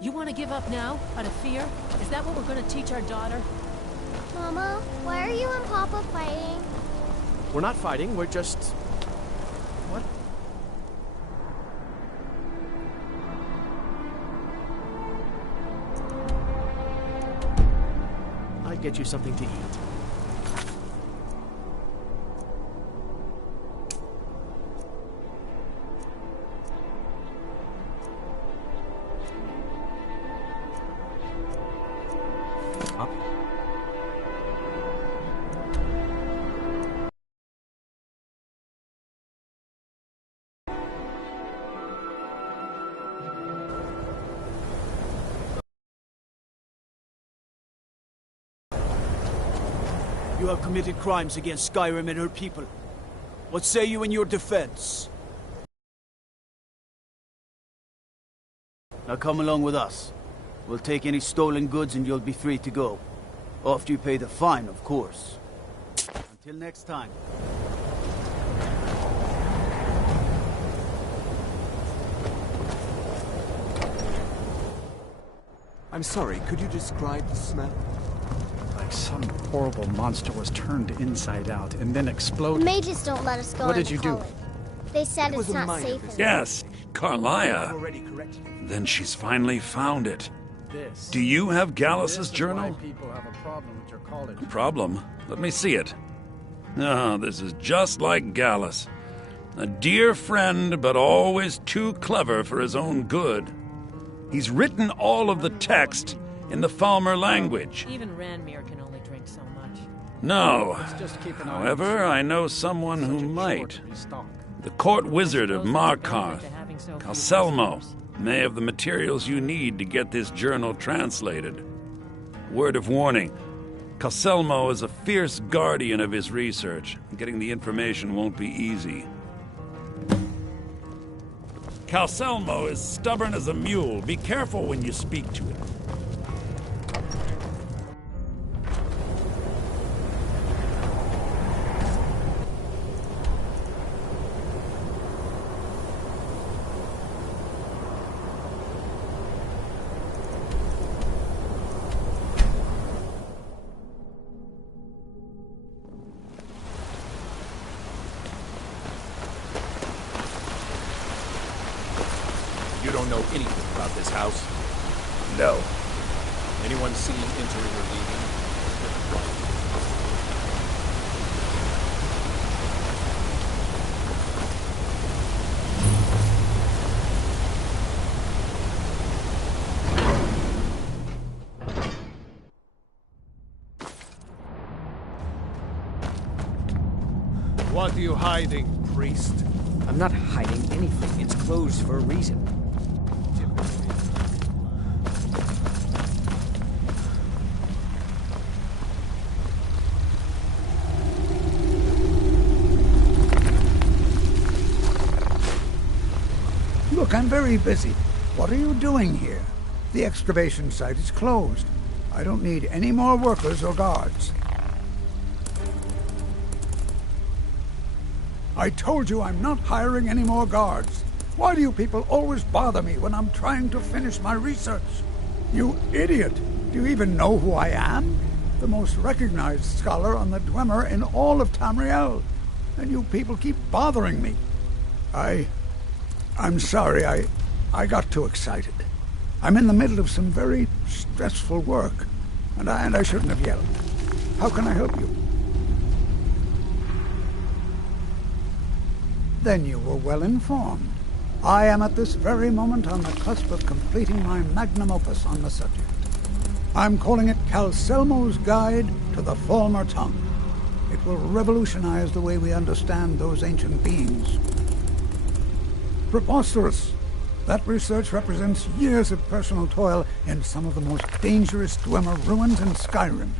You want to give up now, out of fear? Is that what we're going to teach our daughter? Mama, why are you and Papa fighting? We're not fighting, we're just... What? I'd get you something to eat. You have committed crimes against Skyrim and her people. What say you in your defense? Now come along with us. We'll take any stolen goods and you'll be free to go. After you pay the fine, of course. Until next time. I'm sorry, could you describe the smell? Like some horrible monster was turned inside out and then The exploded. mages don't let us go What did into you do? college. They said It was it's a not minor safe. business. Yes, Carlia. Already corrected. Then she's finally found it. This. Do you have This Gallus's is why journal? people have a problem with your college. Problem? Let me see it. Ah, this is just like Gallus. A dear friend, but always too clever for his own good. He's written all of the text in the Falmer language. Even Ranmir can only drink so much. No. Let's just keep an eye on However, the I know someone such who a might. short restock. The court wizard of Suppose there's a benefit Markarth, to having so few Calselmo, customers. may have the materials you need to get this journal translated. Word of warning, Calselmo is a fierce guardian of his research. Getting the information won't be easy. Calselmo is stubborn as a mule. Be careful when you speak to him. You don't know anything about this house? No. Anyone seen entering or leaving? What are you hiding, priest? I'm not hiding anything. It's closed for a reason. Look, I'm very busy. What are you doing here? The excavation site is closed. I don't need any more workers or guards. I told you I'm not hiring any more guards. Why do you people always bother me when I'm trying to finish my research? You idiot! Do you even know who I am? The most recognized scholar on the Dwemer in all of Tamriel. And you people keep bothering me. I'm sorry, I got too excited. I'm in the middle of some very stressful work, and I shouldn't have yelled. How can I help you? Then you were well informed. I am at this very moment on the cusp of completing my magnum opus on the subject. I'm calling it Calselmo's Guide to the Falmer Tongue. It will revolutionize the way we understand those ancient beings. Preposterous! That research represents years of personal toil in some of the most dangerous Dwemer ruins in Skyrim.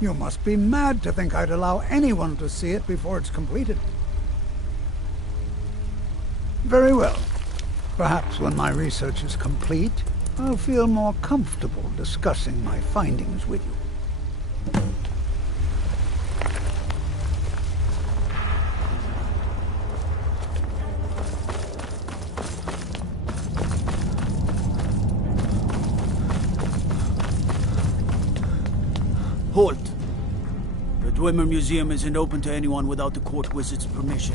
You must be mad to think I'd allow anyone to see it before it's completed. Very well. Perhaps when my research is complete, I'll feel more comfortable discussing my findings with you. Dwemer Museum isn't open to anyone without the court wizard's permission.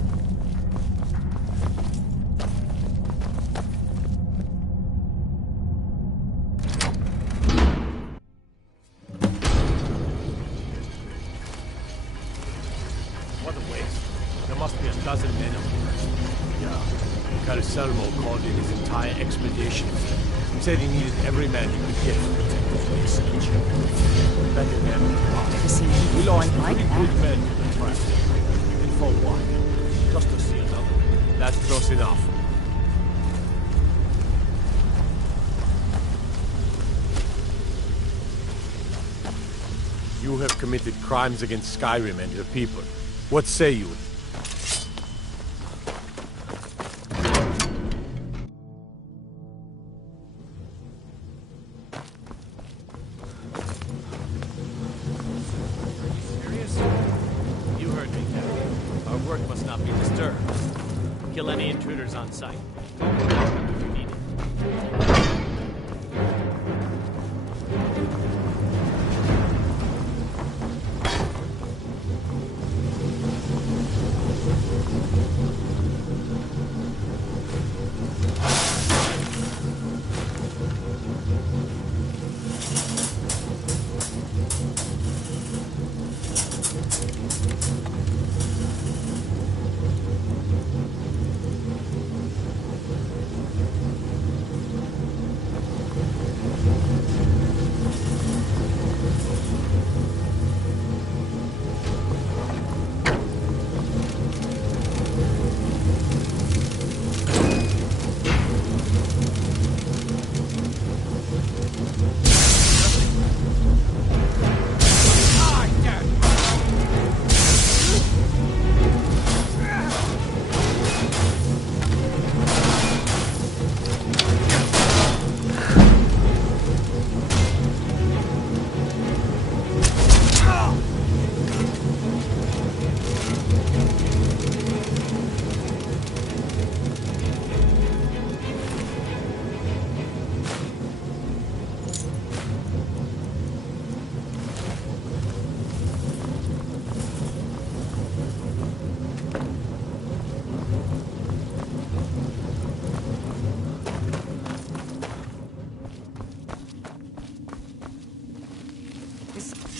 What a waste. There must be a dozen men up here. Yeah. Caricelmo called in his entire expedition. He said he needed every man he could get to protect his base legion. Better than Never seen anything we lost quite like three that. good men to the trap. And for what? Just to see another. That's close enough. You have committed crimes against Skyrim and her people. What say you? Serious? You heard me, Captain. Our work must not be disturbed. Kill any intruders on sight. If you need it.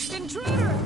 Intruder!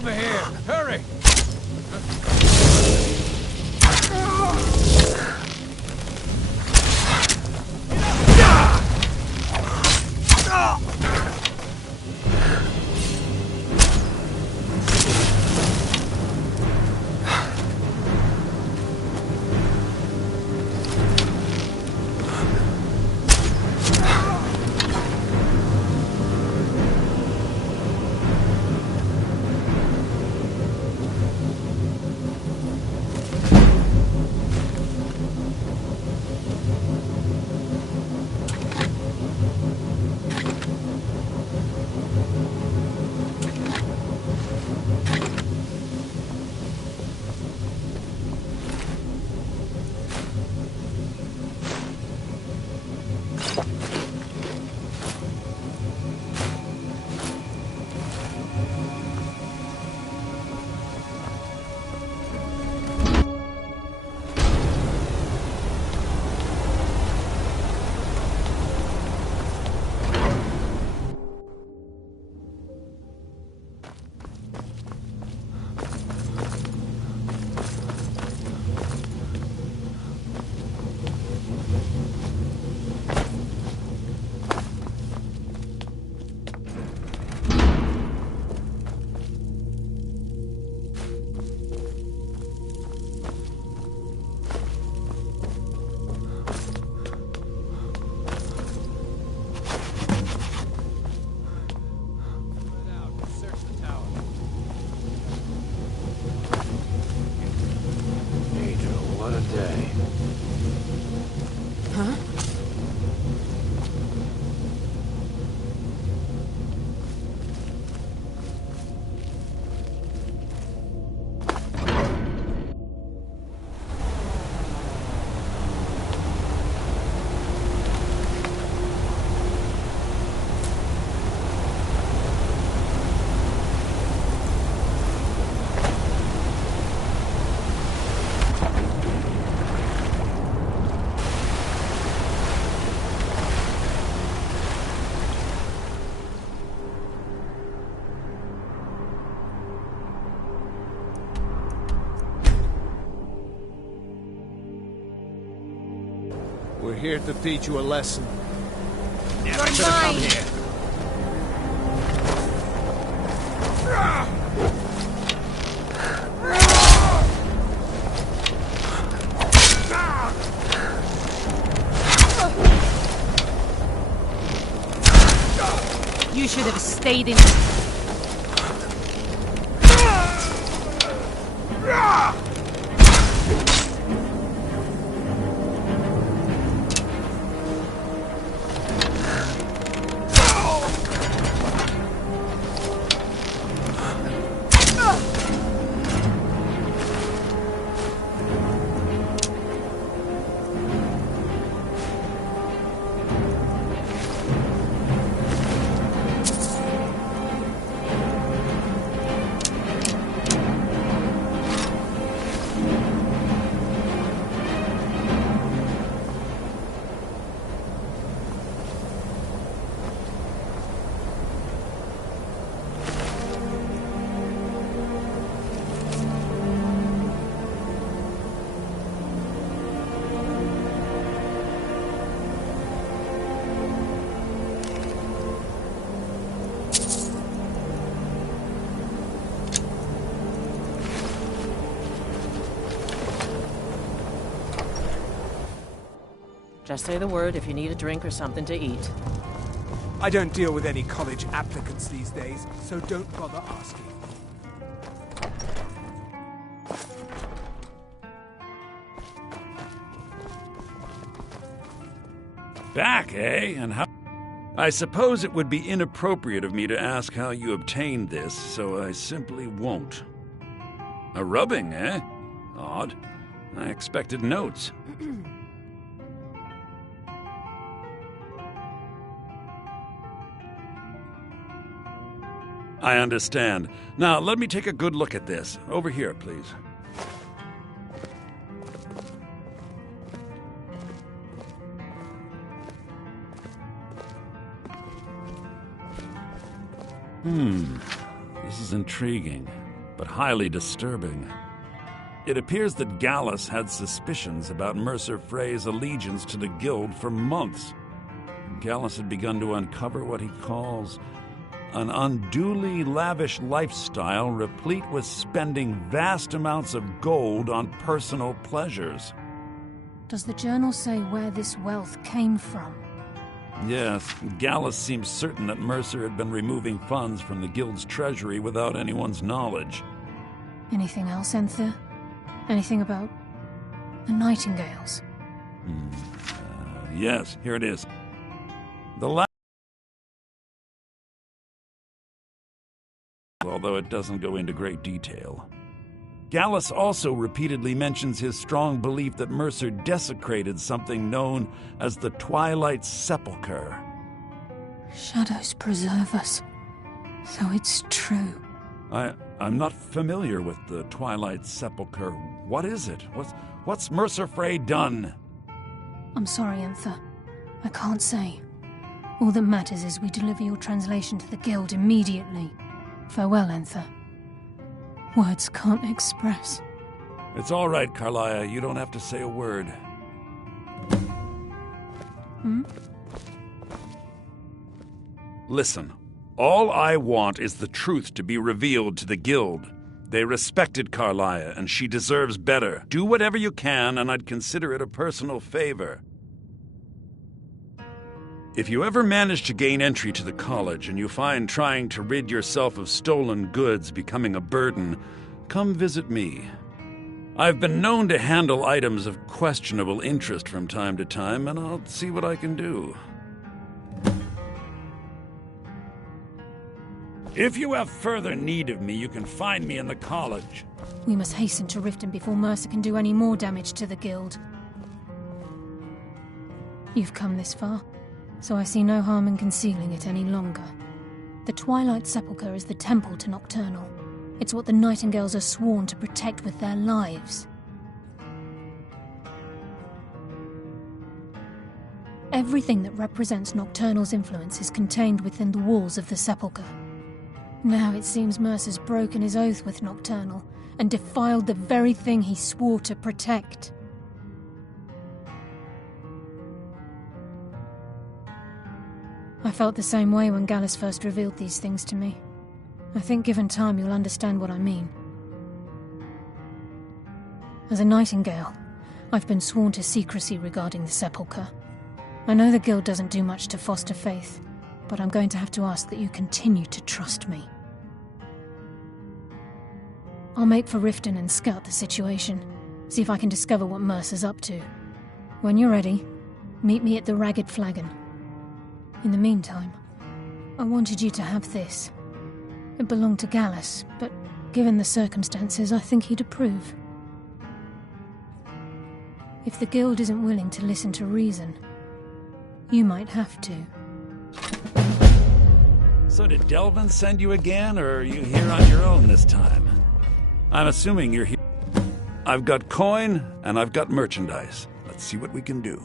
Over here! Hurry! We're here to teach you a lesson. Never should have come here. You should have stayed in. Just say the word if you need a drink or something to eat. I don't deal with any college applicants these days, so don't bother asking. Back, eh? And how... I suppose it would be inappropriate of me to ask how you obtained this, so I simply won't. A rubbing, eh? Odd. I expected notes. I understand. Now, let me take a good look at this. Over here, please. This is intriguing, but highly disturbing. It appears that Gallus had suspicions about Mercer Frey's allegiance to the Guild for months. Gallus had begun to uncover what he calls an unduly lavish lifestyle replete with spending vast amounts of gold on personal pleasures. Does the journal say where this wealth came from? Yes, Gallus seems certain that Mercer had been removing funds from the Guild's treasury without anyone's knowledge. Anything else, Enthir? Anything about the Nightingales? Yes, here it is. Although it doesn't go into great detail. Gallus also repeatedly mentions his strong belief that Mercer desecrated something known as the Twilight Sepulchre. Shadows preserve us. So it's true. I'm not familiar with the Twilight Sepulchre. What is it? What's Mercer Frey done? I'm sorry, Enther. I can't say. All that matters is we deliver your translation to the Guild immediately. Farewell, Enther. Words can't express. It's all right, Carlia. You don't have to say a word. Listen. All I want is the truth to be revealed to the Guild. They respected Carlia, and she deserves better. Do whatever you can, and I'd consider it a personal favor. If you ever manage to gain entry to the college, and you find trying to rid yourself of stolen goods becoming a burden, come visit me. I've been known to handle items of questionable interest from time to time, and I'll see what I can do. If you have further need of me, you can find me in the college. We must hasten to Riften before Mercer can do any more damage to the Guild. You've come this far, so I see no harm in concealing it any longer. The Twilight Sepulchre is the temple to Nocturnal. It's what the Nightingales are sworn to protect with their lives. Everything that represents Nocturnal's influence is contained within the walls of the Sepulchre. Now it seems Mercer's broken his oath with Nocturnal and defiled the very thing he swore to protect. I felt the same way when Gallus first revealed these things to me. I think given time you'll understand what I mean. As a Nightingale, I've been sworn to secrecy regarding the Sepulchre. I know the Guild doesn't do much to foster faith, but I'm going to have to ask that you continue to trust me. I'll make for Riften and scout the situation, see if I can discover what Mercer's up to. When you're ready, meet me at the Ragged Flagon. In the meantime, I wanted you to have this. It belonged to Gallus, but given the circumstances, I think he'd approve. If the Guild isn't willing to listen to reason, you might have to. So did Delvin send you again, or are you here on your own this time? I'm assuming you're here. I've got coin, and I've got merchandise. Let's see what we can do.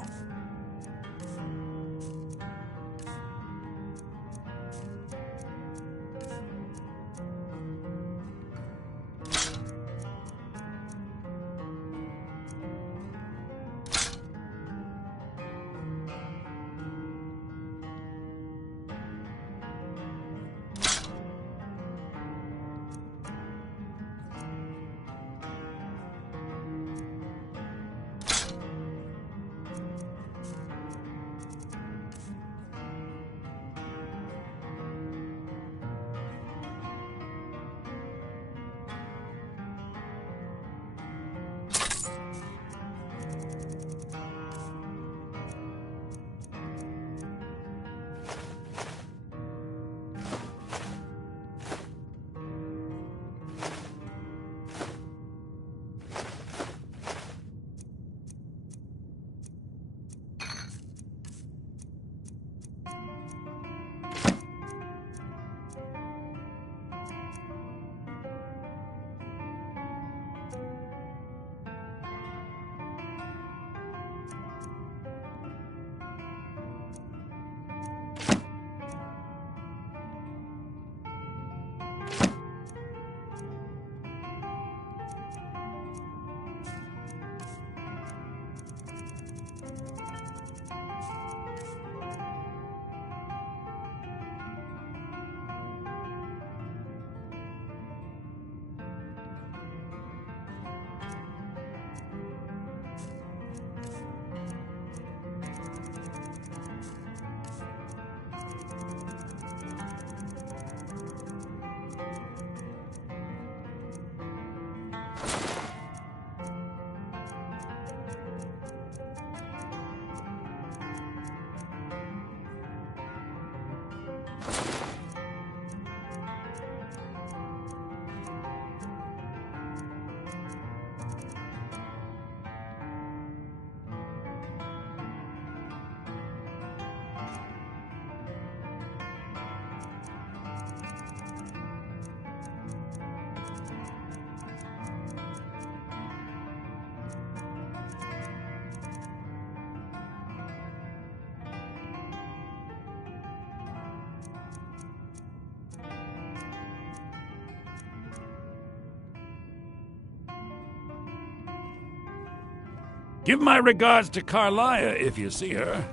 Give my regards to Carlia if you see her.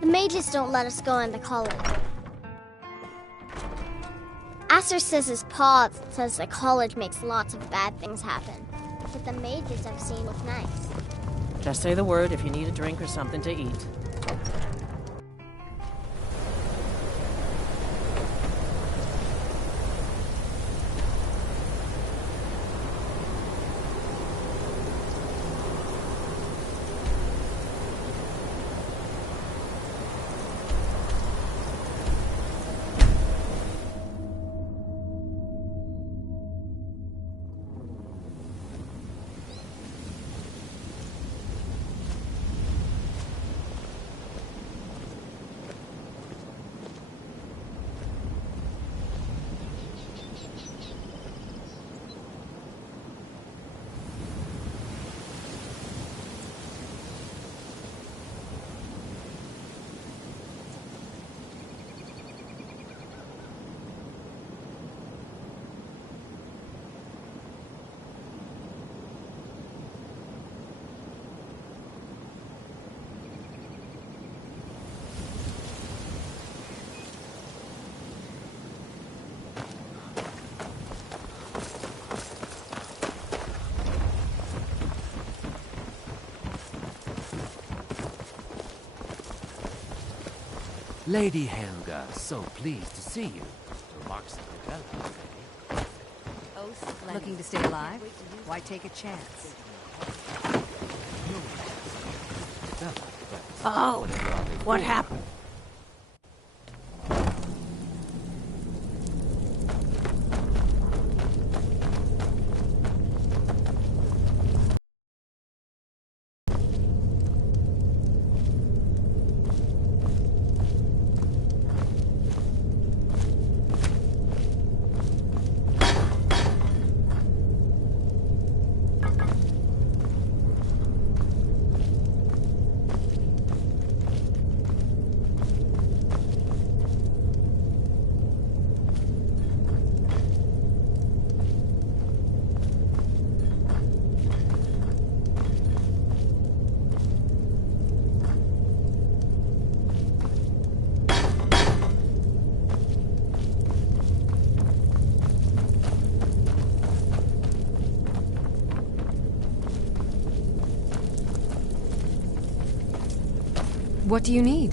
The mages don't let us go into college. Aster says his pa says that college makes lots of bad things happen. But the mages I've seen look nice. Just say the word if you need a drink or something to eat. Lady Helga, so pleased to see you. Remarks of development, eh? Oh, splendid. Looking to stay alive? Why take a chance? Oh, what happened? What do you need?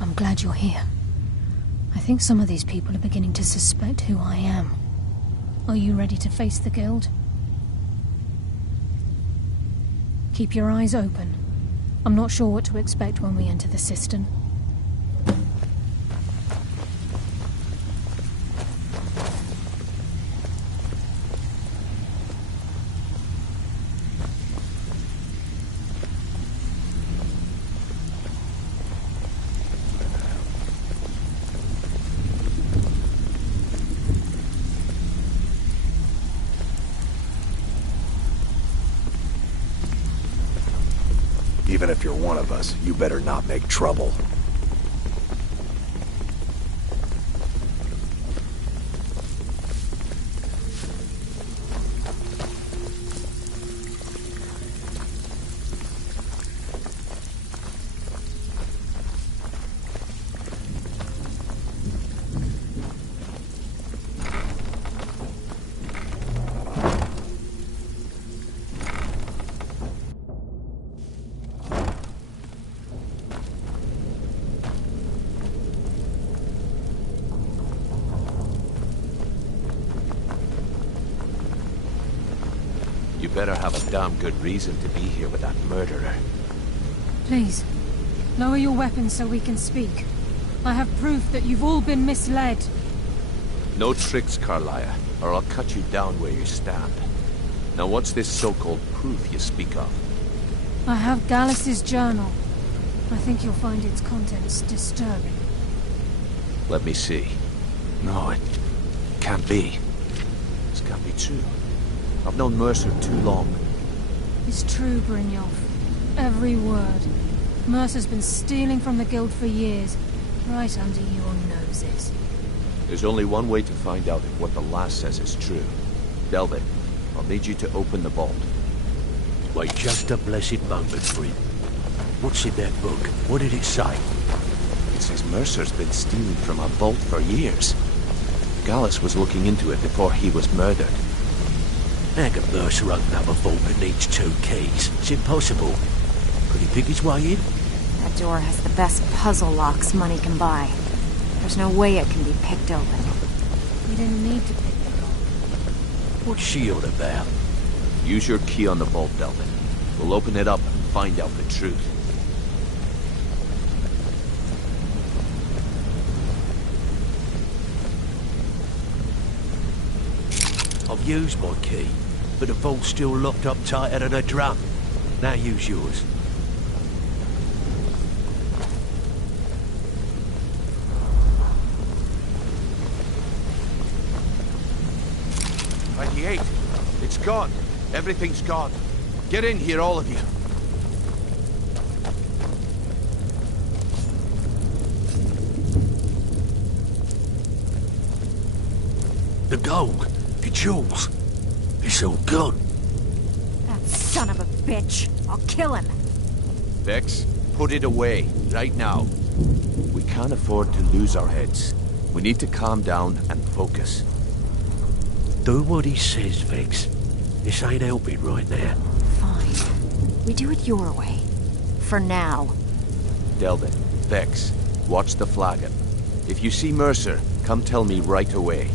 I'm glad you're here. I think some of these people are beginning to suspect who I am. Are you ready to face the Guild? Keep your eyes open. I'm not sure what to expect when we enter the cistern. Even if you're one of us, you better not make trouble. You better have a damn good reason to be here with that murderer. Please, lower your weapons so we can speak. I have proof that you've all been misled. No tricks, Carlia, or I'll cut you down where you stand. Now what's this so-called proof you speak of? I have Gallus's journal. I think you'll find its contents disturbing. Let me see. No, it can't be. This can't be true. I've known Mercer too long. It's true, Brynjolf. Every word. Mercer's been stealing from the guild for years, right under your noses. There's only one way to find out if what the lass says is true. Delvin, I'll need you to open the vault. Wait just a blessed moment, Bryn. What's in that book? What did it say? It says Mercer's been stealing from a vault for years. Gallus was looking into it before he was murdered. How can Mercer open up a vault that needs 2 keys? It's impossible. Could he pick his way in? That door has the best puzzle locks money can buy. There's no way it can be picked open. We didn't need to pick the lock. What's she on about? Use your key on the vault, Delvin. We'll open it up and find out the truth. I've used my key, but the vault's still locked up tighter than a drum. Now use yours. It's gone. Everything's gone. Get in here, all of you. The gold, the jewels, it's all gone. That son of a bitch. I'll kill him. Vex, put it away, right now. We can't afford to lose our heads. We need to calm down and focus. Do what he says, Vex. This ain't helping right now. Fine. We do it your way. For now. Delvin, Vex, watch the flagon. If you see Mercer, come tell me right away.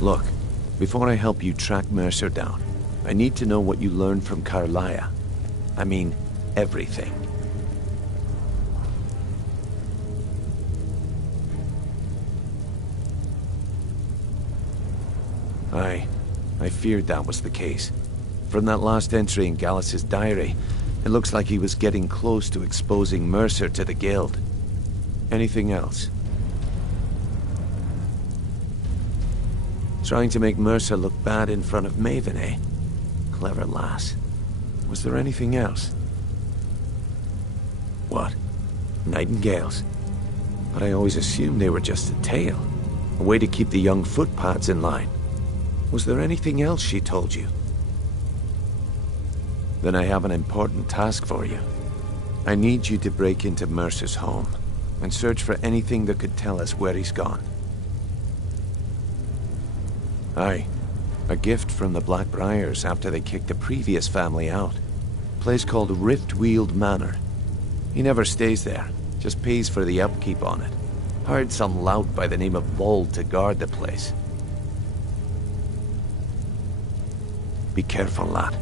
Look, before I help you track Mercer down, I need to know what you learned from Carlia. I mean, everything. I feared that was the case. From that last entry in Gallus's diary, it looks like he was getting close to exposing Mercer to the guild. Anything else? Trying to make Mercer look bad in front of Maven, eh? Clever lass. Was there anything else? What? Nightingales? But I always assumed they were just a tale. A way to keep the young footpads in line. Was there anything else she told you? Then I have an important task for you. I need you to break into Mercer's home and search for anything that could tell us where he's gone. Aye, a gift from the Blackbriars after they kicked the previous family out. A place called Riftweald Manor. He never stays there, just pays for the upkeep on it. Hired some lout by the name of Vold to guard the place. Be careful, lad.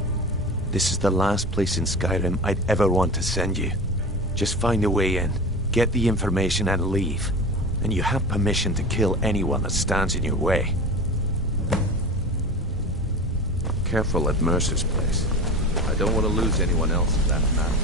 This is the last place in Skyrim I'd ever want to send you. Just find a way in, get the information and leave. And you have permission to kill anyone that stands in your way. Careful at Mercer's place. I don't want to lose anyone else in that matter.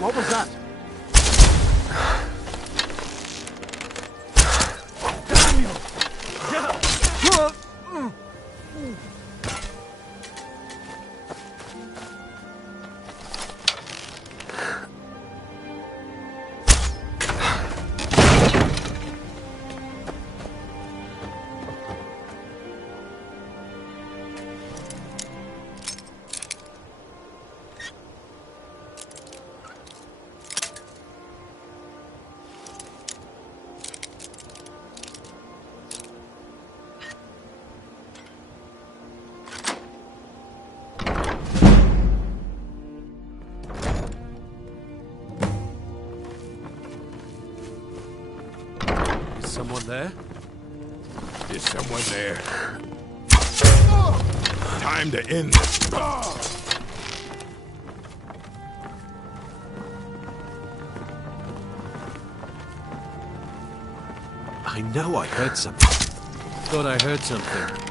What was that? Daniel! someone there? Is someone there? Time to end this. I know I heard something. Thought I heard something.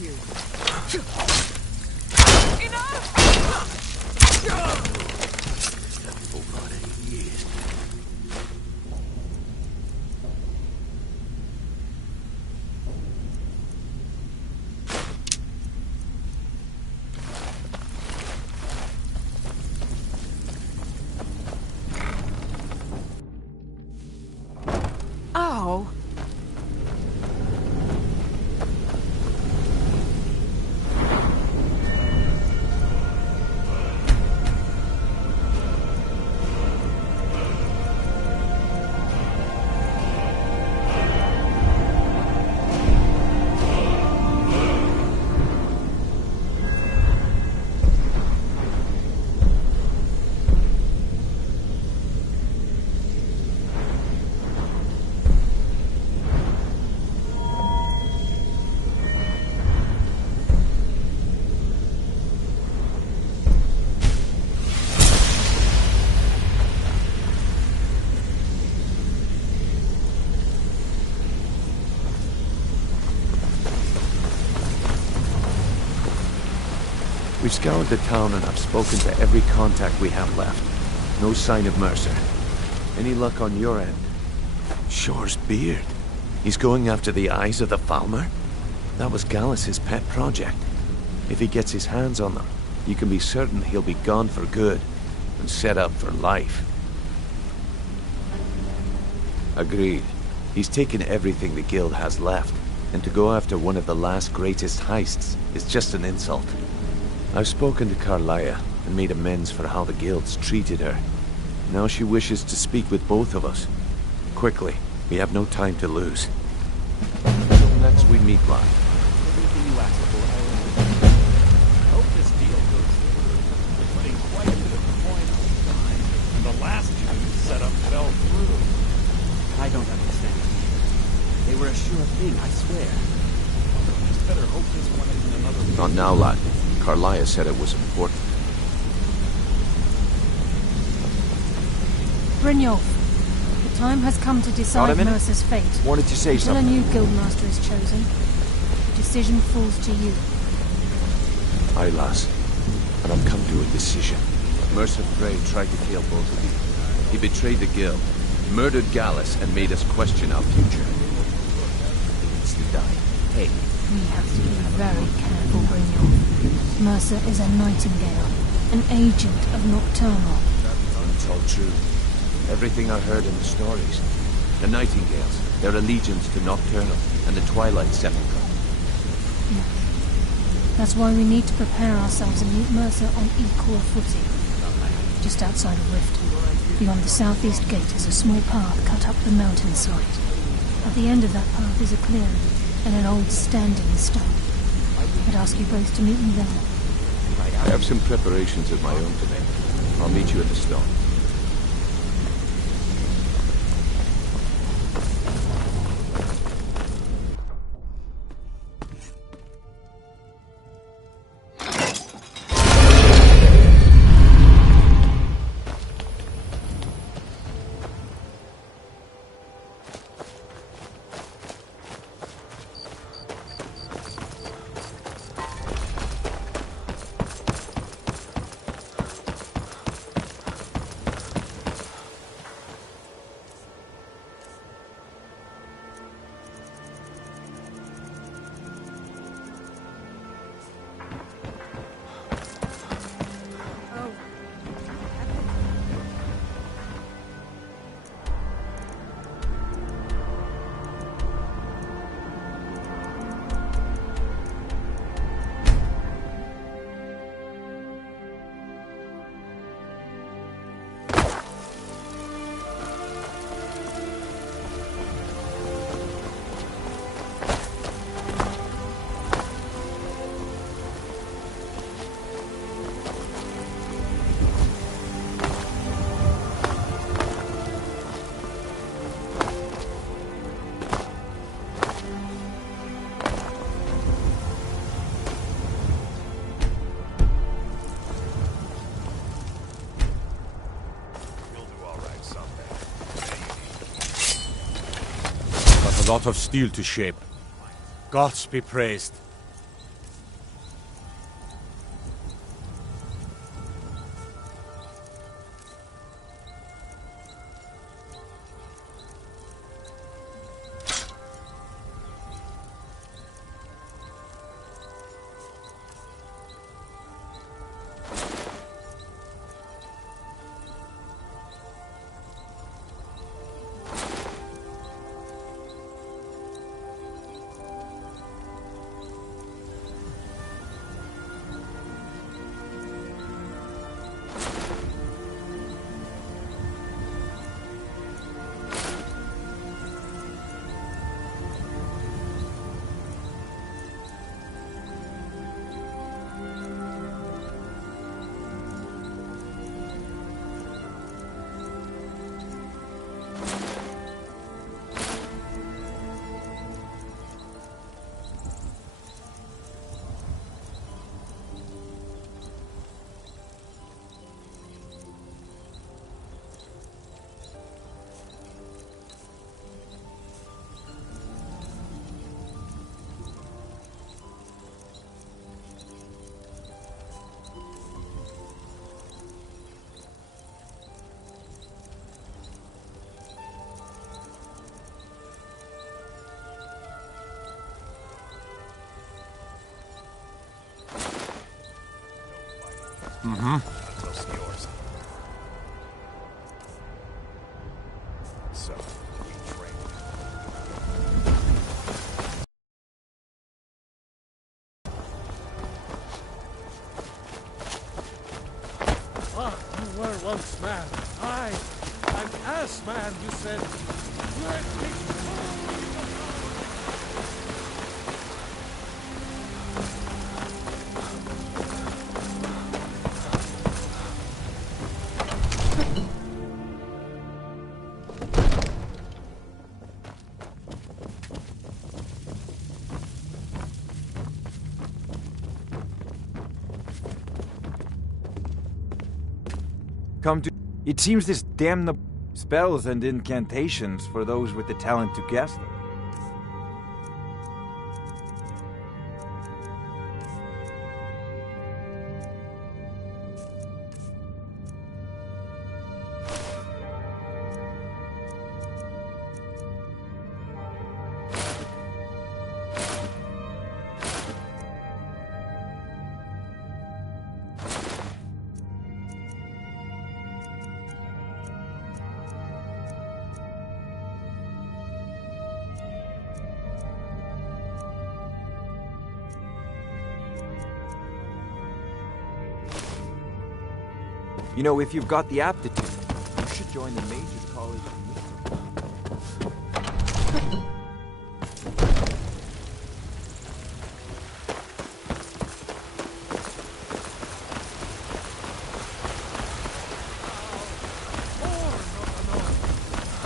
you. We've scoured the town and I've spoken to every contact we have left. No sign of Mercer. Any luck on your end? Shore's beard. He's going after the eyes of the Falmer? That was Gallus's pet project. If he gets his hands on them, you can be certain he'll be gone for good and set up for life. Agreed. He's taken everything the guild has left, and to go after one of the last greatest heists is just an insult. I've spoken to Carlia and made amends for how the guild's treated her. Now she wishes to speak with both of us. Quickly, we have no time to lose. Until next we meet, lad. Hope this deal goes through. We're putting quite a bit of coin on the line, and the last setup fell through. I don't understand. They were a sure thing, I swear. Just better hope this one isn't another... Not now, lad. Carlia said it was important. Brynjolf, the time has come to decide Mercer's fate. Wanted to say Until something. a new guildmaster is chosen, the decision falls to you. Aye, lass. And I've come to a decision. Mercer Frey tried to kill both of you. He betrayed the guild, murdered Gallus, and made us question our future. He needs to die. Hey. We have to be very careful, Brynjolf. Mercer is a nightingale, an agent of Nocturnal. It's all true. Everything I heard in the stories. The Nightingales, their allegiance to Nocturnal, and the Twilight Sepulchre. Yes. That's why we need to prepare ourselves and meet Mercer on equal footing. Just outside of Rift, beyond the southeast gate is a small path cut up the mountainside. At the end of that path is a clearing, and an old standing stone. I'd ask you both to meet me there. I have some preparations of my own to make. I'll meet you at the stone. A lot of steel to shape. Gods be praised. Mm-hmm. Until yours. So, we trained. You were once man. An ass man, you said. Let me Come to... It seems this damnable spells and incantations for those with the talent to cast them. You know, if you've got the aptitude, you should join the Mages College.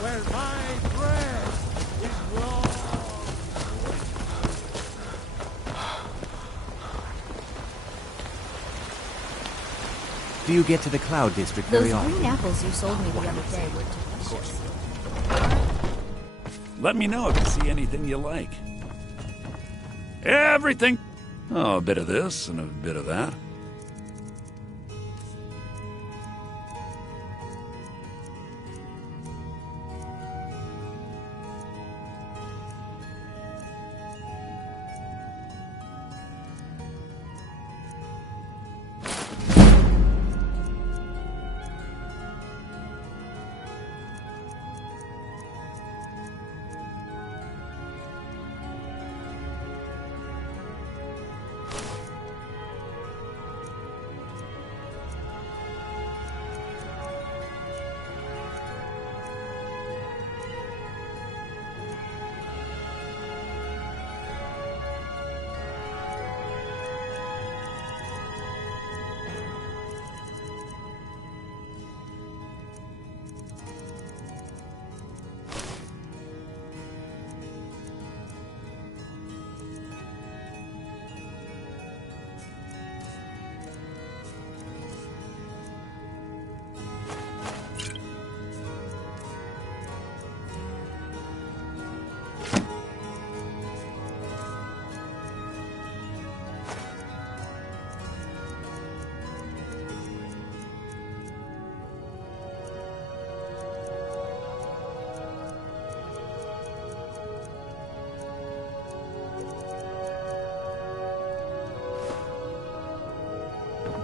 where my bread is raw. Do you get to the Cloud District very Those often? green apples you sold me the other day were delicious. Let me know if you see anything you like. Everything! Oh, a bit of this and a bit of that.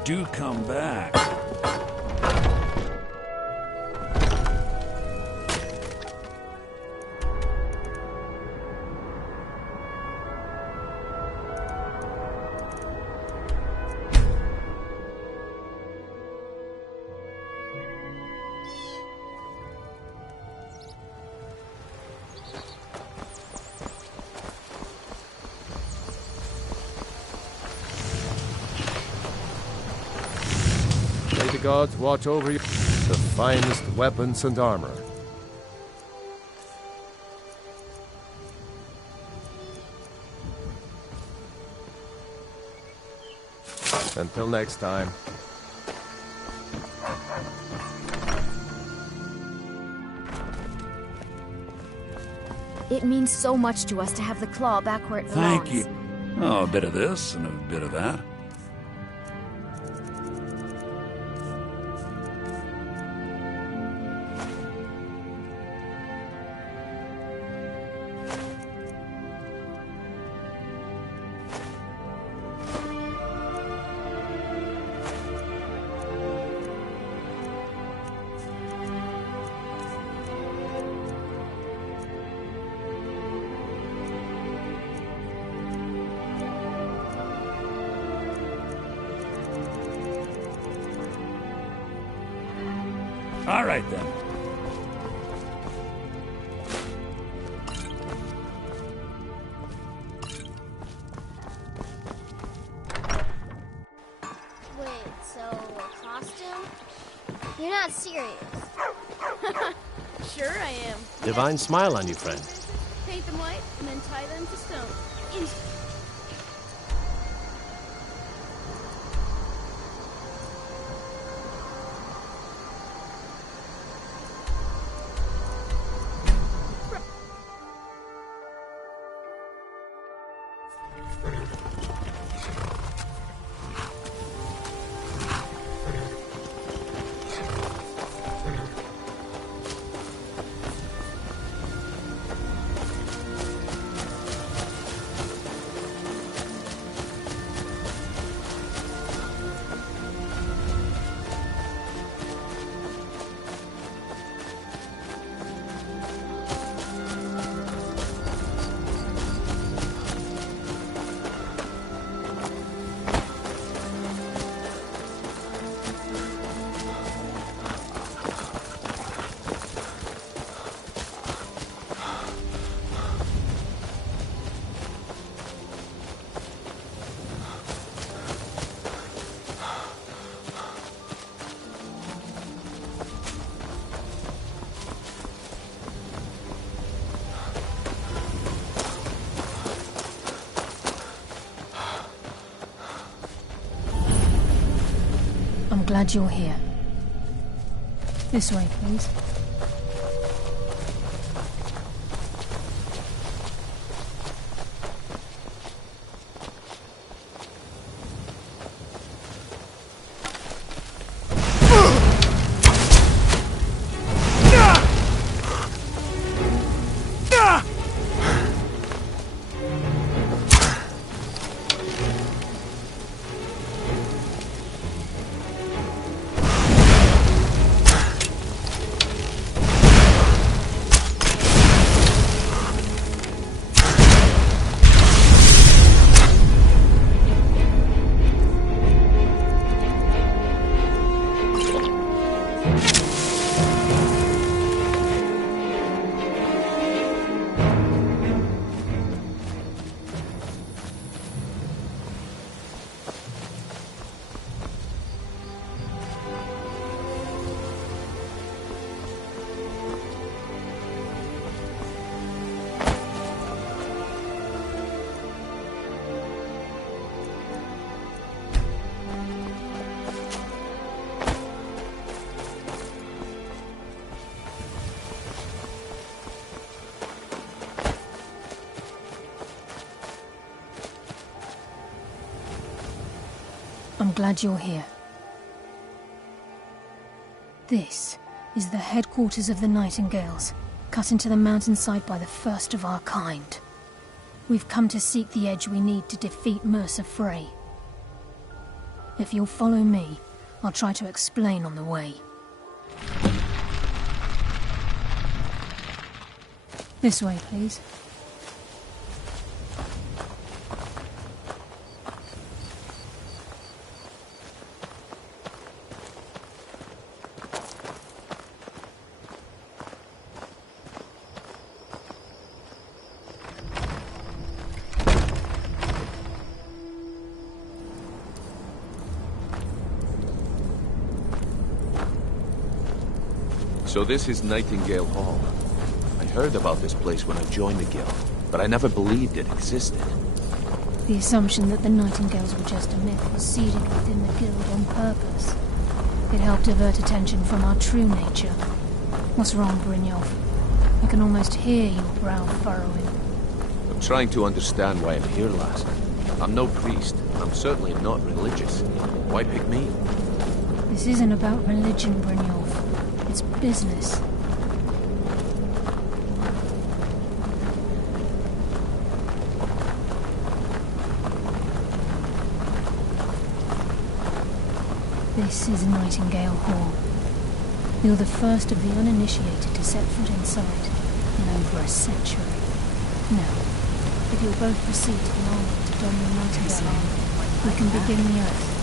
Do come back. May the gods watch over you. The finest weapons and armor. Until next time. It means so much to us to have the claw back where it belongs. Thank you. Oh, a bit of this and a bit of that. All right, then. Wait, so a costume? You're not serious. Sure I am. Divine smile on you, friend. Paint them white and then tie them to stone. I'm glad you're here. This way, please. I'm glad you're here. This is the headquarters of the Nightingales, cut into the mountainside by the first of our kind. We've come to seek the edge we need to defeat Mercer Frey. If you'll follow me, I'll try to explain on the way. This way, please. So this is Nightingale Hall. I heard about this place when I joined the guild, but I never believed it existed. The assumption that the Nightingales were just a myth was seeded within the guild on purpose. It helped divert attention from our true nature. What's wrong, Brynjolf? I can almost hear your brow furrowing. I'm trying to understand why I'm here, lass. I'm no priest. I'm certainly not religious. Why pick me? This isn't about religion, Brynjolf. It's business. This is Nightingale Hall. You're the first of the uninitiated to set foot inside in over a century. Now, if you'll both proceed to the armory to don your Nightingale armor, we can begin the oath.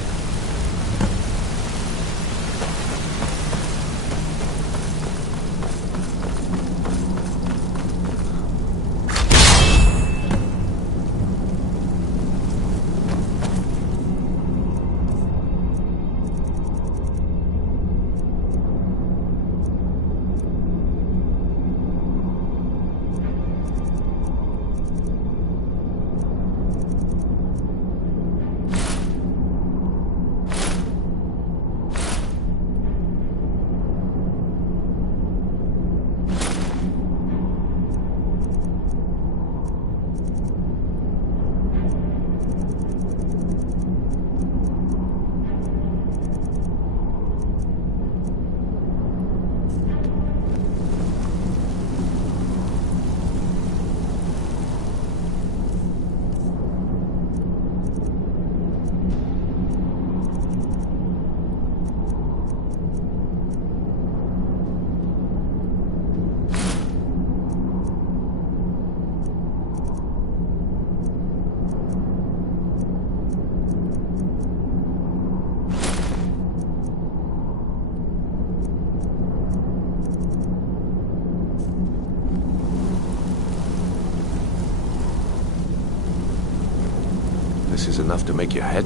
is enough to make your head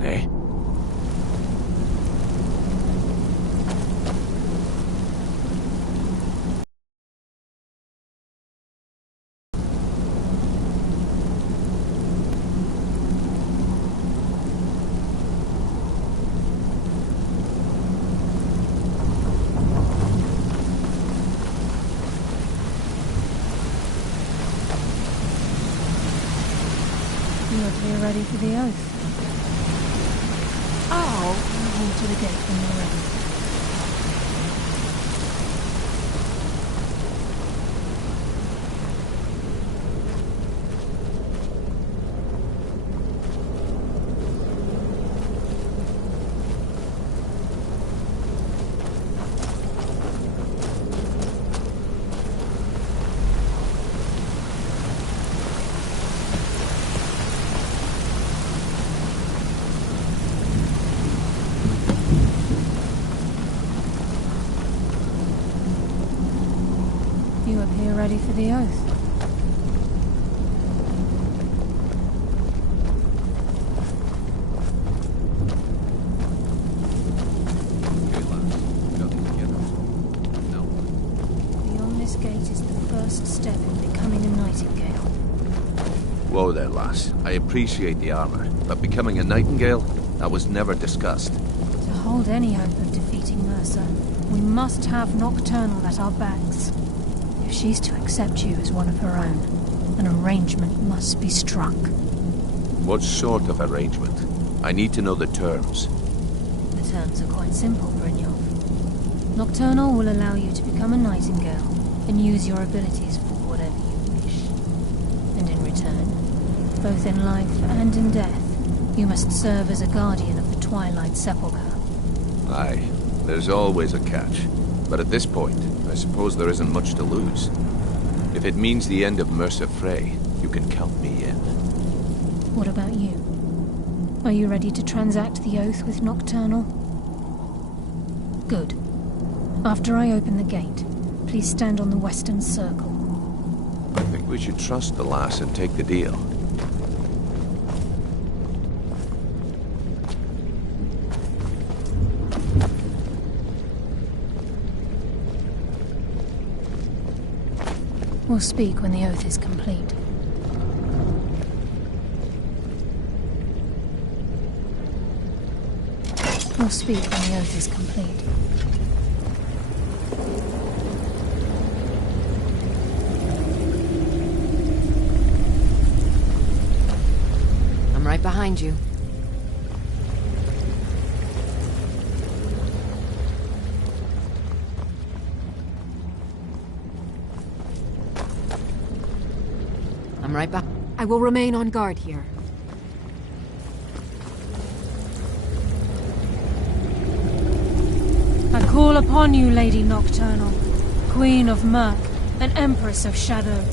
Eh? You ought to be ready for the oath. I'll move to the gate when you're ready. You appear ready for the oath. Beyond this gate is the first step in becoming a nightingale. Whoa there, lass. I appreciate the armor, but becoming a nightingale? That was never discussed. To hold any hope of defeating Mercer, we must have Nocturnal at our backs. If she's to accept you as one of her own, an arrangement must be struck. What sort of arrangement? I need to know the terms. The terms are quite simple, Brynjolf. Nocturnal will allow you to become a nightingale and use your abilities for whatever you wish. And in return, both in life and in death, you must serve as a guardian of the Twilight Sepulchre. Aye, there's always a catch. But at this point, I suppose there isn't much to lose. If it means the end of Mercer Frey, you can count me in. What about you? Are you ready to transact the oath with Nocturnal? Good. After I open the gate, please stand on the western circle. I think we should trust the lass and take the deal. We'll speak when the oath is complete. We'll speak when the oath is complete. I'm right behind you. I'm right back. I will remain on guard here. I call upon you, Lady Nocturnal, Queen of Murk, and Empress of Shadow.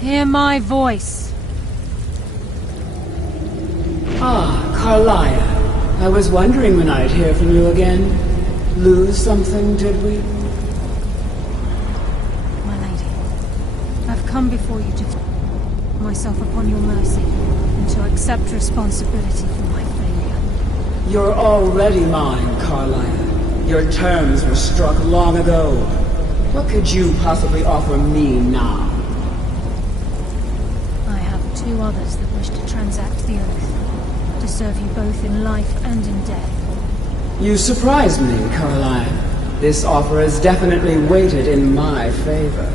Hear my voice. Ah, Carlia. I was wondering when I'd hear from you again. Lose something, did we? My lady, I've come before you to myself upon your mercy, and to accept responsibility for my failure. You're already mine, Carlia. Your terms were struck long ago. What could you possibly offer me now? I have two others that wish to transact the oath, to serve you both in life and in death. You surprised me, Carlia. This offer is definitely weighted in my favor.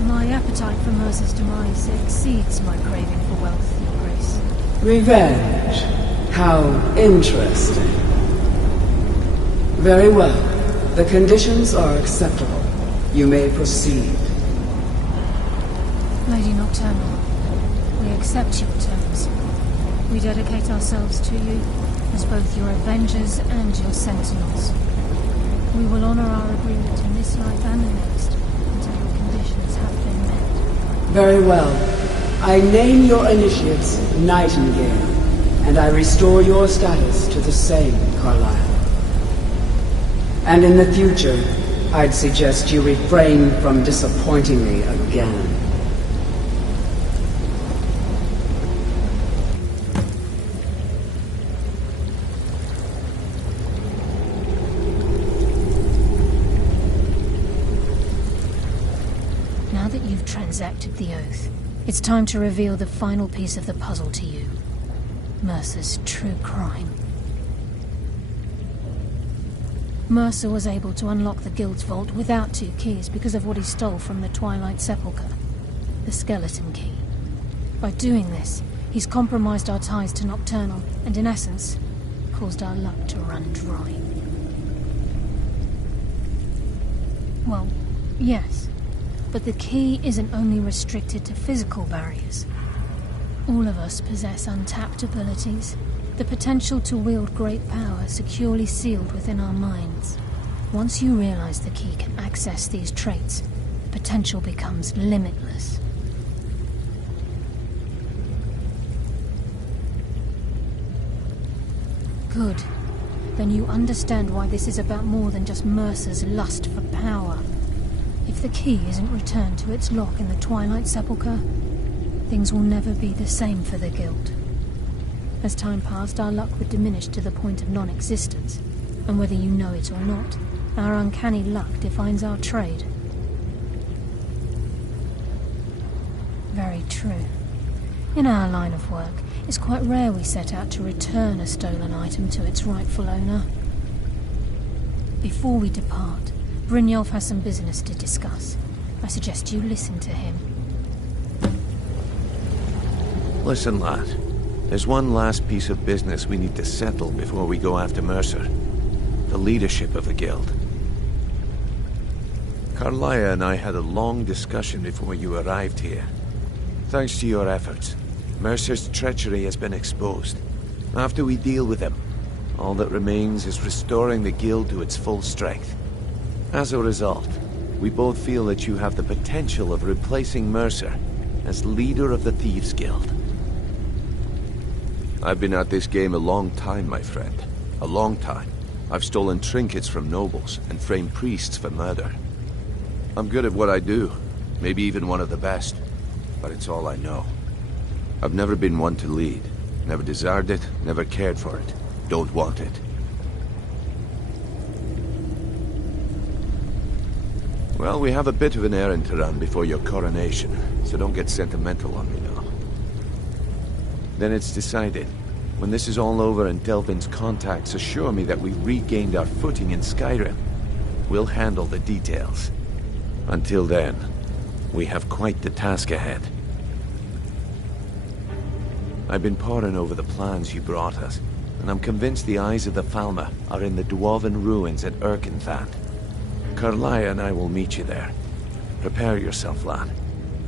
My appetite for Mercer's demise exceeds my craving for wealth, Your Grace. Revenge. How interesting. Very well. The conditions are acceptable. You may proceed. Lady Nocturnal, we accept your terms. We dedicate ourselves to you as both your avengers and your sentinels. We will honor our agreement in this life and the next until your conditions have been met. Very well. I name your initiates Nightingale, and I restore your status to the same, Carlisle. And in the future, I'd suggest you refrain from disappointing me again. transacted the oath. It's time to reveal the final piece of the puzzle to you. Mercer's true crime. Mercer was able to unlock the Guild's vault without 2 keys because of what he stole from the Twilight Sepulchre, the skeleton key. By doing this, he's compromised our ties to Nocturnal, and in essence, caused our luck to run dry. Well, yes, but the key isn't only restricted to physical barriers. All of us possess untapped abilities, the potential to wield great power securely sealed within our minds. Once you realize the key can access these traits, the potential becomes limitless. Good. Then you understand why this is about more than just Mercer's lust for power. If the key isn't returned to its lock in the Twilight Sepulchre, things will never be the same for the Guild. As time passed, our luck would diminish to the point of non-existence, and whether you know it or not, our uncanny luck defines our trade. Very true. In our line of work, it's quite rare we set out to return a stolen item to its rightful owner. Before we depart, Brynjolf has some business to discuss. I suggest you listen to him. Listen, lad. There's one last piece of business we need to settle before we go after Mercer. The leadership of the Guild. Carlia and I had a long discussion before you arrived here. Thanks to your efforts, Mercer's treachery has been exposed. After we deal with him, all that remains is restoring the Guild to its full strength. As a result, we both feel that you have the potential of replacing Mercer as leader of the Thieves' Guild. I've been at this game a long time, my friend. A long time. I've stolen trinkets from nobles and framed priests for murder. I'm good at what I do, maybe even one of the best, but it's all I know. I've never been one to lead. Never desired it, never cared for it. Don't want it. Well, we have a bit of an errand to run before your coronation, so don't get sentimental on me now. Then it's decided. When this is all over and Delvin's contacts assure me that we've regained our footing in Skyrim, we'll handle the details. Until then, we have quite the task ahead. I've been poring over the plans you brought us, and I'm convinced the eyes of the Falmer are in the Dwarven ruins at Erkenthand. Carlia and I will meet you there. Prepare yourself, lad.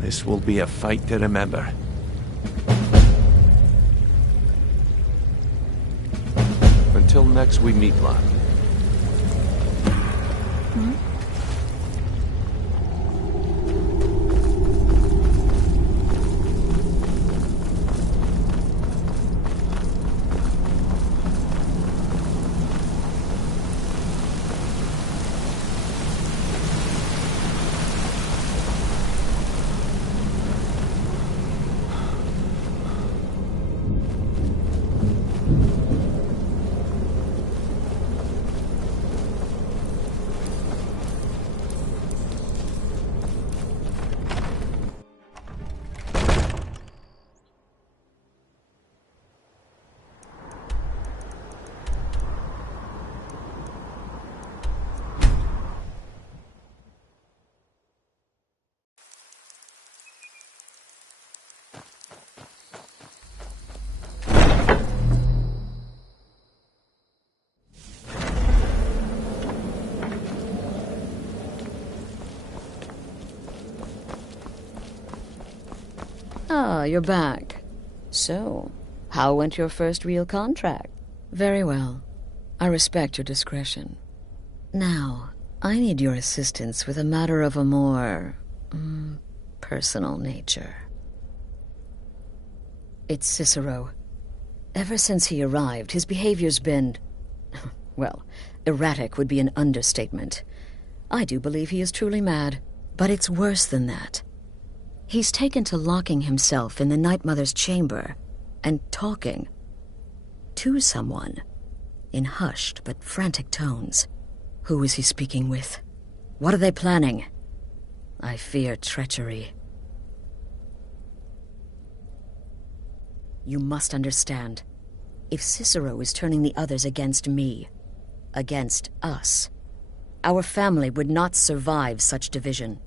This will be a fight to remember. Until next we meet, lad. Ah, you're back. So, how went your first real contract? Very well. I respect your discretion. Now, I need your assistance with a matter of a more... personal nature. It's Cicero. Ever since he arrived, his behavior's been... well, erratic would be an understatement. I do believe he is truly mad, but it's worse than that. He's taken to locking himself in the Night Mother's chamber and talking to someone in hushed but frantic tones. Who is he speaking with? What are they planning? I fear treachery. You must understand. If Cicero is turning the others against me, against us, our family would not survive such division.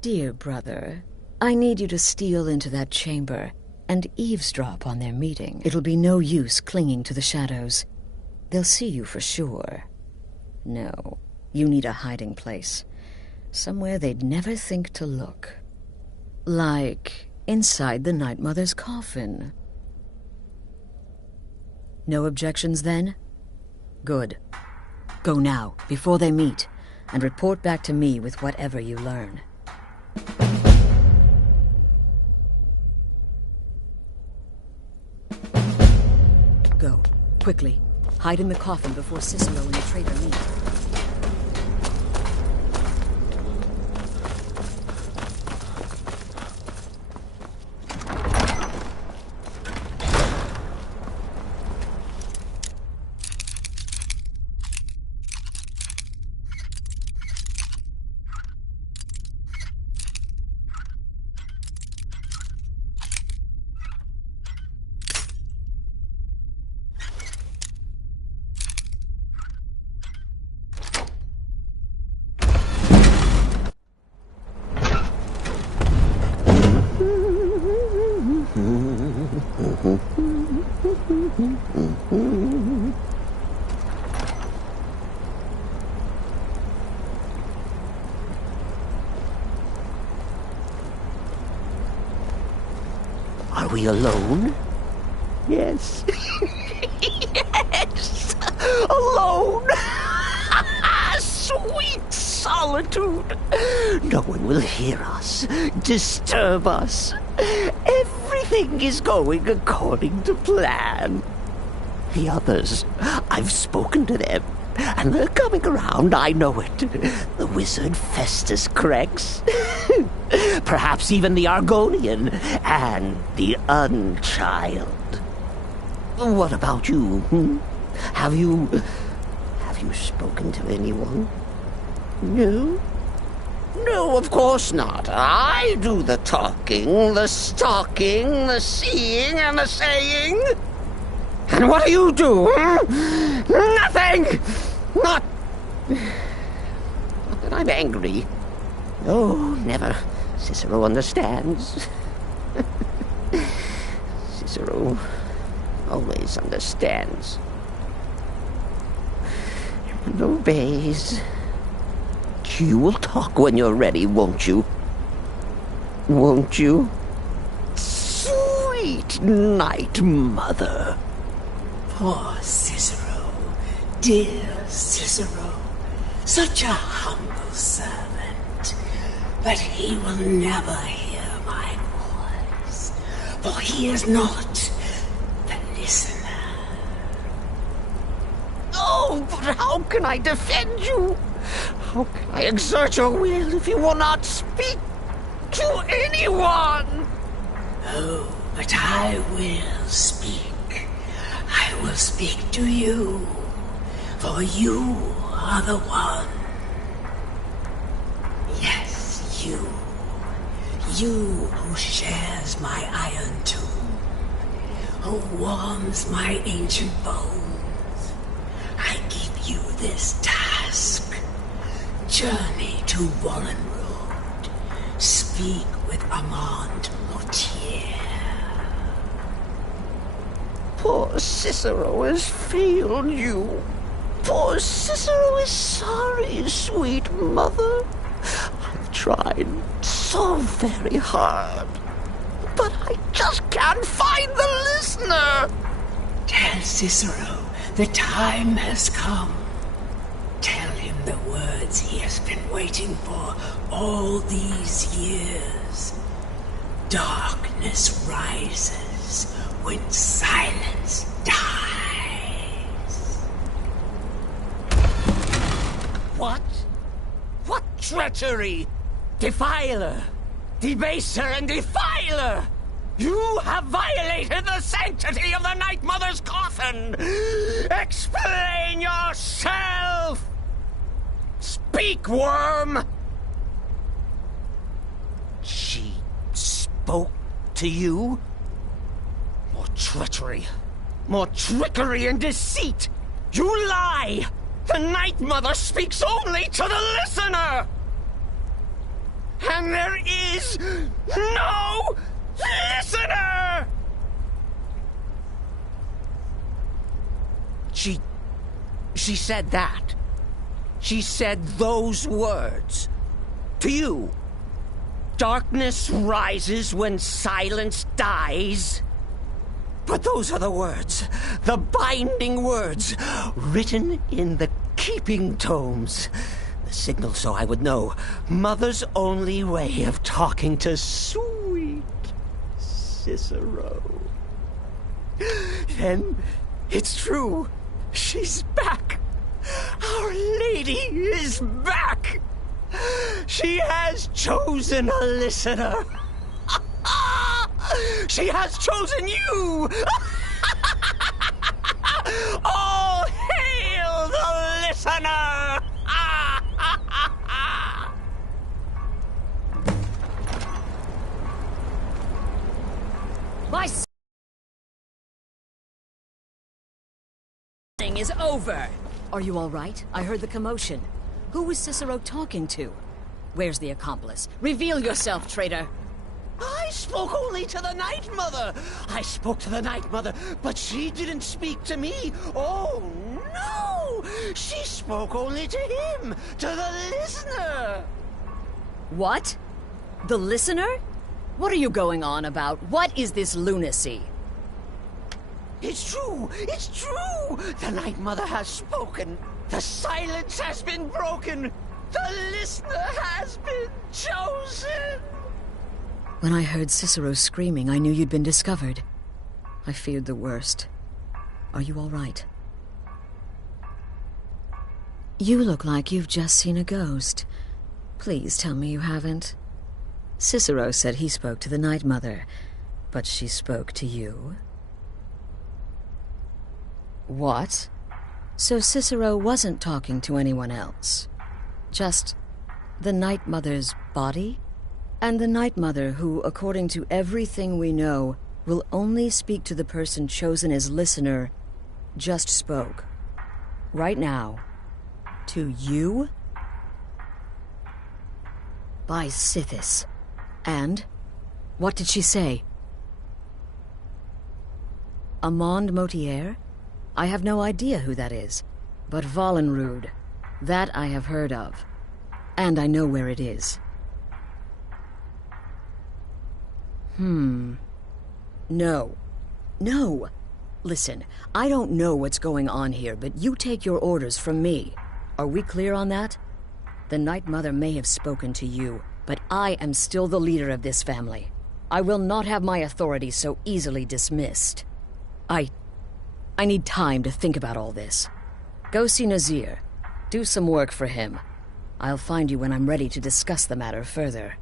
Dear brother, I need you to steal into that chamber and eavesdrop on their meeting. It'll be no use clinging to the shadows. They'll see you for sure. No, you need a hiding place. Somewhere they'd never think to look. Like inside the Night Mother's coffin. No objections then? Good. Go now, before they meet, and report back to me with whatever you learn. Go, quickly. Hide in the coffin before Cicero and the traitor meet. Are we alone? Yes. Yes! Alone! Sweet solitude! No one will hear us, disturb us. Everything is going according to plan. The others, I've spoken to them, and they're coming around, I know it. The wizard Festus Crex, perhaps even the Argonian, and the Unchild. What about you? Have you spoken to anyone? No? No, of course not. I do the talking, the stalking, the seeing, and the saying. And what do you do? Nothing! Not that I'm angry. No, never. Cicero understands. Cicero always understands. And obeys. You will talk when you're ready, won't you? Won't you? Sweet Night Mother. Poor Cicero, dear Cicero, such a humble servant, but he will never hear my voice, for he is not the listener. Oh, but how can I defend you? How can I exert your will if you will not speak to anyone? Oh, but I will speak. I will speak to you, for you are the one. Yes, you. You who shares my iron tomb, who warms my ancient bones. I give you this task. Journey to Wallenroad. Speak with Armand Mortier. Poor Cicero has failed you. Poor Cicero is sorry, sweet mother. I've tried so very hard, but I just can't find the listener. Tell Cicero the time has come. Tell him the words he has been waiting for all these years. Darkness rises when silence dies. What? What treachery? Defiler! Debaser and defiler! You have violated the sanctity of the Night Mother's coffin! Explain yourself! Speak, worm! She spoke to you? More treachery. More trickery and deceit! You lie! The Night Mother speaks only to the listener! And there is no listener! She said that. She said those words. To you. Darkness rises when silence dies. But those are the words, the binding words, written in the keeping tomes. The signal so I would know. Mother's only way of talking to sweet Cicero. Then it's true. She's back. Our lady is back. She has chosen a listener. She has chosen you. All hail the listener. My thing is over. Are you all right? I heard the commotion. Who was Cicero talking to? Where's the accomplice? Reveal yourself, traitor. I spoke only to the Night Mother. I spoke to the Night Mother, but she didn't speak to me. Oh, no! She spoke only to him, to the listener. What? The listener? What are you going on about? What is this lunacy? It's true! It's true! The Night Mother has spoken. The silence has been broken. The listener has been chosen. When I heard Cicero screaming, I knew you'd been discovered. I feared the worst. Are you all right? You look like you've just seen a ghost. Please tell me you haven't. Cicero said he spoke to the Night Mother, but she spoke to you? What? So Cicero wasn't talking to anyone else? Just the Night Mother's body? And the Night Mother, who, according to everything we know, will only speak to the person chosen as listener, just spoke. Right now. To you? By Sithis. And? What did she say? Amand Motier? I have no idea who that is. But Valenrud, that I have heard of. And I know where it is. No. No! Listen, I don't know what's going on here, but you take your orders from me. Are we clear on that? The Night Mother may have spoken to you, but I am still the leader of this family. I will not have my authority so easily dismissed. I need time to think about all this. Go see Nazir. Do some work for him. I'll find you when I'm ready to discuss the matter further.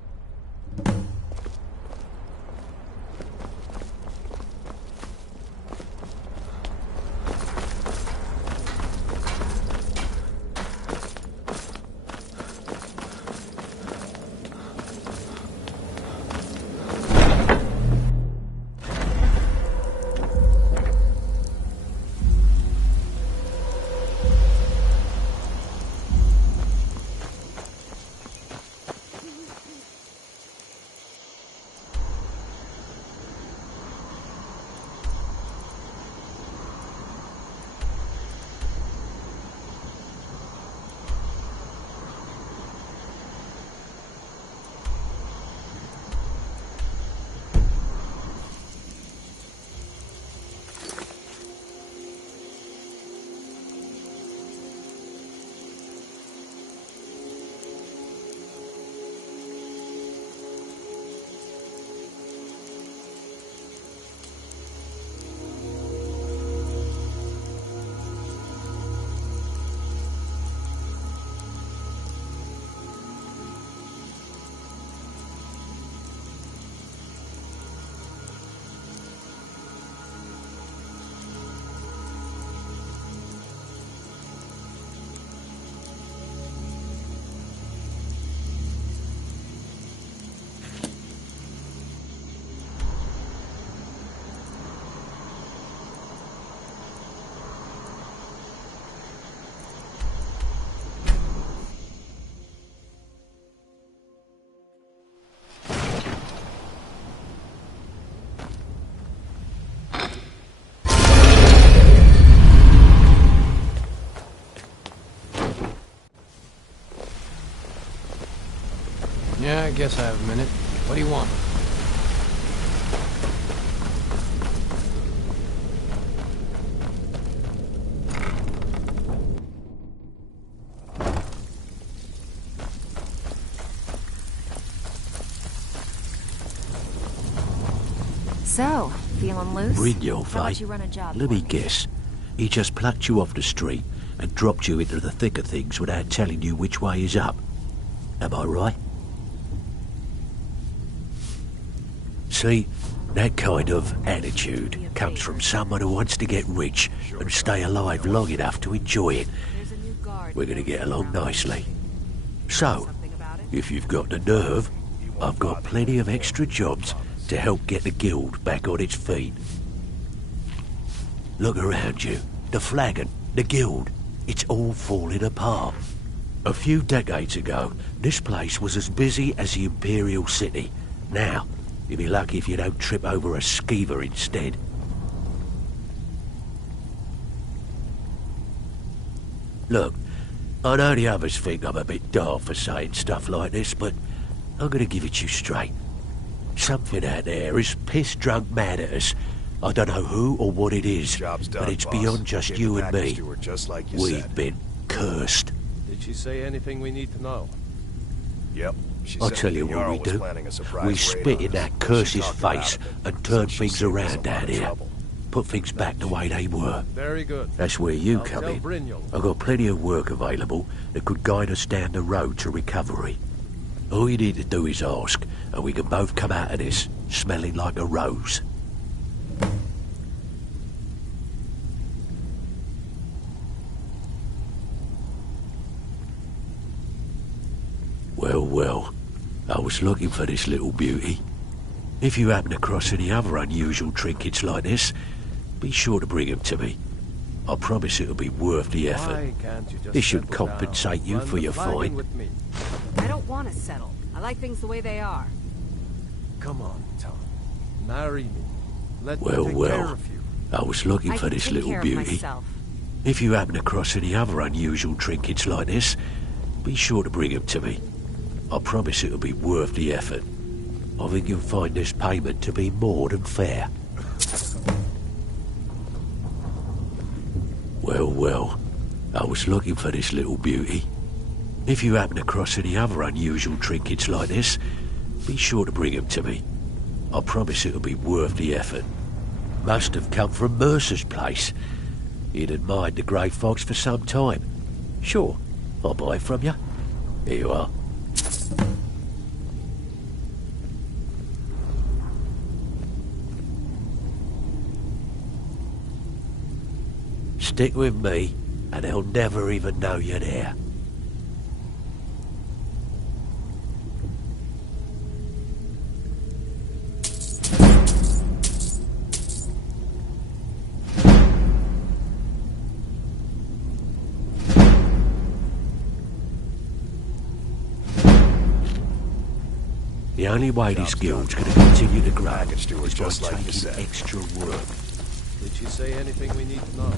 guess I have a minute. What do you want? So, feeling loose? Read your How about fate. you run a job Let for me guess. He just plucked you off the street and dropped you into the thick of things without telling you which way is up. Am I right? See, that kind of attitude comes from someone who wants to get rich and stay alive long enough to enjoy it. We're going to get along nicely. So, if you've got the nerve, I've got plenty of extra jobs to help get the guild back on its feet. Look around you. The flagon, the guild, it's all falling apart. A few decades ago, this place was as busy as the Imperial City. Now, you'll be lucky if you don't trip over a skeever instead. Look, I know the others think I'm a bit daft for saying stuff like this, but I'm gonna give it to you straight. Something out there is piss-drunk mad at us. I don't know who or what it is, but it's beyond just you and me. We've been cursed. Did she say anything we need to know? Yep. I'll tell you what we do. We spit in that curse's face and turn things around down here. Put things back the way they were. Very good. That's where you come in. I've got plenty of work available that could guide us down the road to recovery. All you need to do is ask, and we can both come out of this smelling like a rose. Well, well, I was looking for this little beauty. If you happen across any other unusual trinkets like this, be sure to bring them to me. I promise it'll be worth the effort. This should compensate you for your find. I don't want to settle. I like things the way they are. Come on, Tom. Marry me. Let me Well, take care well, of you. I was looking I for can this take little care of beauty. myself. If you happen across any other unusual trinkets like this, be sure to bring them to me. I promise it'll be worth the effort. I think you'll find this payment to be more than fair. Well, well, I was looking for this little beauty. If you happen across any other unusual trinkets like this, be sure to bring them to me. I promise it'll be worth the effort. Must have come from Mercer's place. He'd admired the grey fox for some time. Sure, I'll buy it from you. Here you are. Stick with me, and they'll never even know you're there. The only way this guild's going to continue to grow is by taking extra work. Did she say anything we need to know?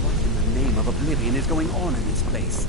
What in the name of oblivion is going on in this place?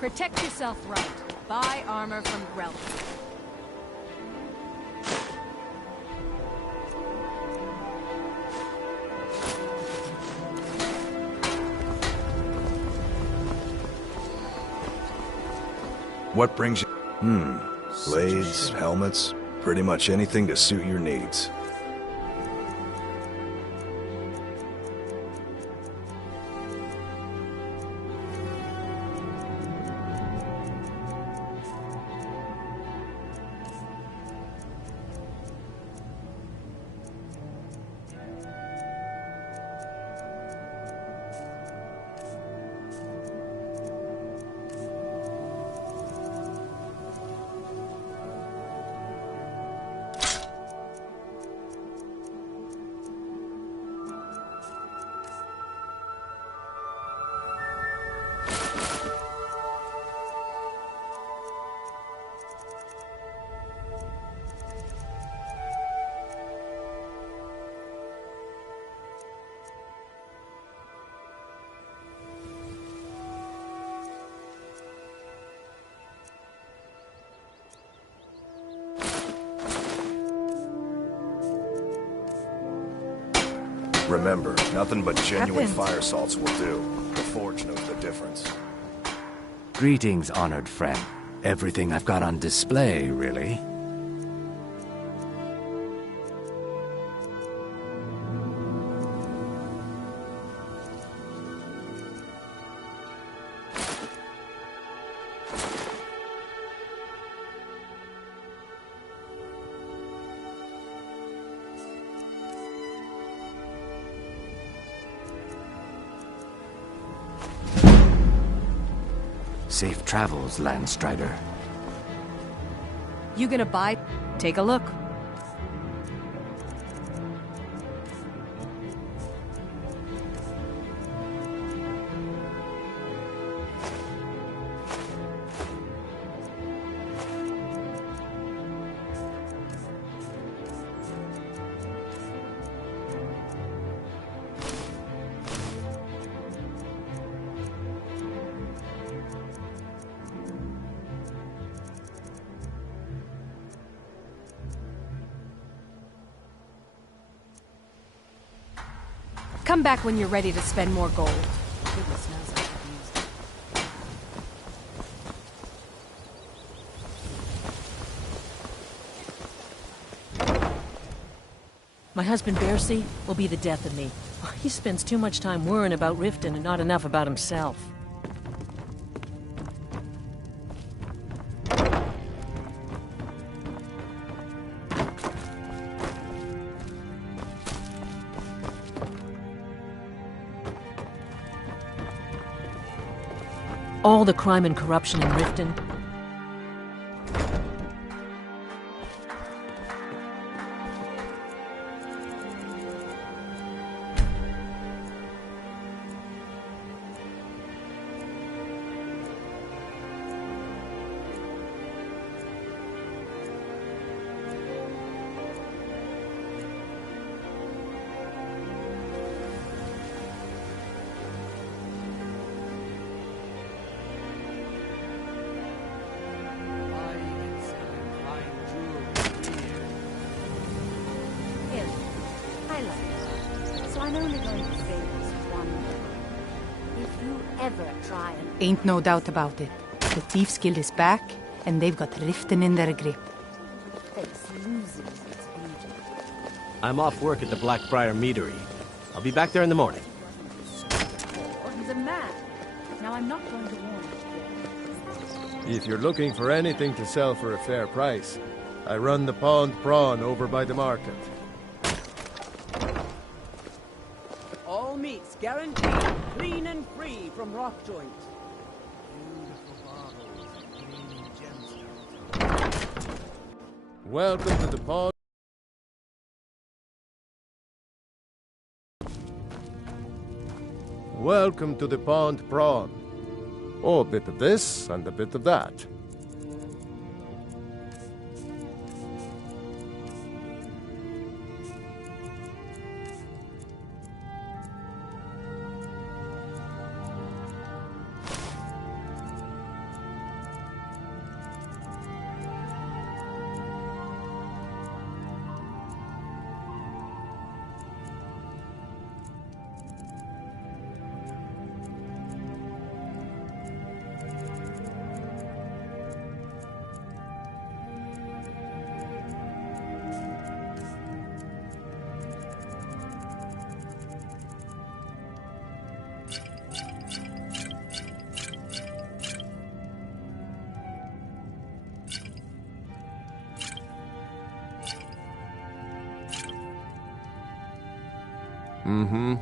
Protect yourself right. Buy armor from Gallus. What brings you... Blades, helmets, pretty much anything to suit your needs. Remember, nothing but genuine Happened. fire salts will do. The Forge knows the difference. Greetings, honored friend. Everything I've got on display, really. Safe travels, Landstrider. You gonna buy? Take a look. Come back when you're ready to spend more gold. Goodness knows I could use it. My husband Bercy will be the death of me. He spends too much time worrying about Riften and not enough about himself. All the crime and corruption in Riften. Ain't no doubt about it. The Thieves Guild is back, and they've got Riften in their grip. I'm off work at the Blackbriar Meadery. I'll be back there in the morning. He's a man. Now I'm not going to warn you. If you're looking for anything to sell for a fair price, I run the Pond Prawn over by the market. All meats guaranteed, clean and free from rock joint. Welcome to the Pond. Welcome to the Pond Prawn. Oh, a bit of this and a bit of that. Mm-hmm.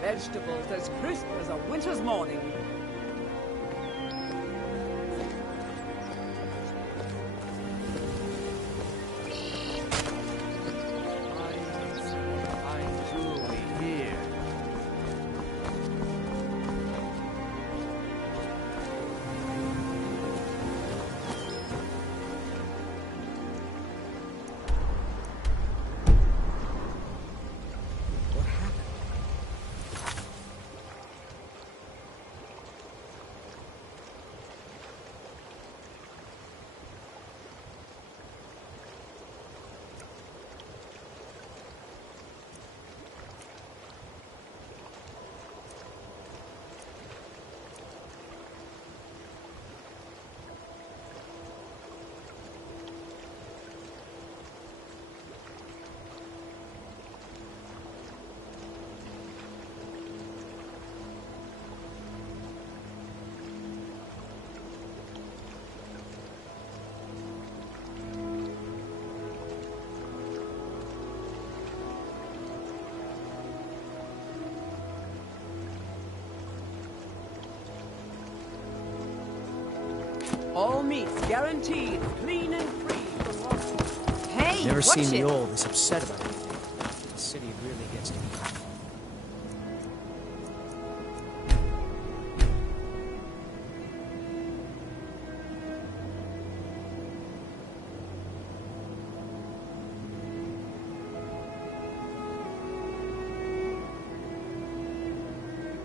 Vegetables as crisp as a winter's morning. All meats guaranteed clean and free from raw. Hey, Never watch seen it. the old this upset about it.